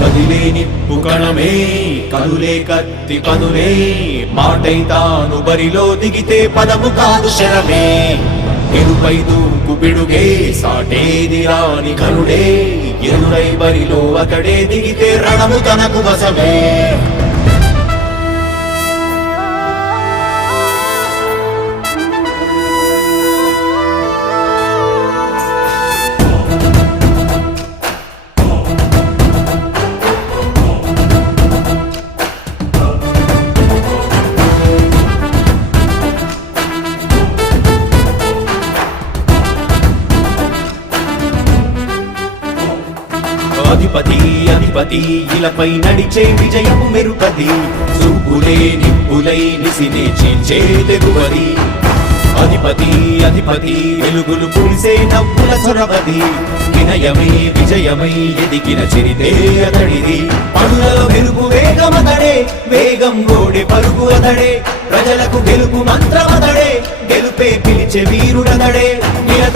కదిలే నిప్పు కణమే కదులే కత్తి పదులే మాటై తాను బరిలో దిగితే పదము కాదు శరమే ఎరుపై దూకు పిడుగే సాటేది రాని కరుడే ఎదురై బరిలో అతడే దిగితే రణము తనకు వశమే అధిపతి అధిపతి ఇలపై నడిచే విజయము మెరుపది చూపులే నిప్పులై నిసినే చీల్చే తెగువది అధిపతి అధిపతి వెలుగులు పులిసే నవ్వుల చొరవది వినయమై విజయమై ఎదిగిన చిరితే అతడిది పనులలో వెలుగు వేగమతడే వేగం గోడే పరుగు అతడే ప్రజలకు గెలుపు మంత్రమతడే గెలుపే పిలిచే వీరుడతడే నిరత